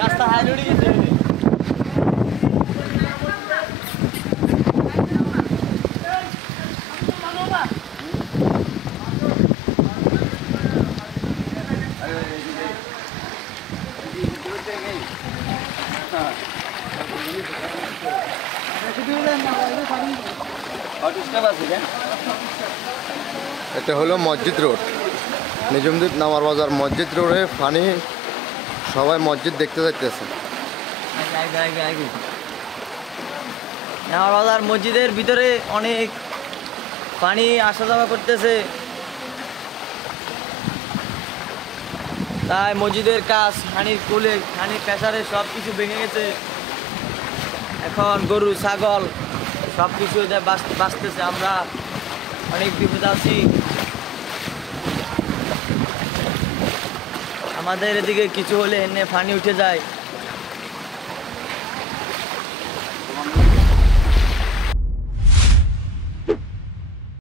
রাস্তা হাইরোডে গেছে এটা হলো মসজিদ রোড, নিজামদ্বীপ নামার বাজার মসজিদ রোডে পানি, সবাই মসজিদ দেখতে যাইতেছে। নামার বাজার মসজিদের ভিতরে অনেক পানি আসা যাওয়া করতেছে, তাই মসজিদের কাজ পানির কুলে পানির প্রেসারে সব কিছু ভেঙে গেছে। এখন গরু ছাগল সব কিছু বাঁচতেছে, আমরা অনেক বিপদ আছি। আমাদের এদিকে কিছু হলে এনে পানি উঠে যায়।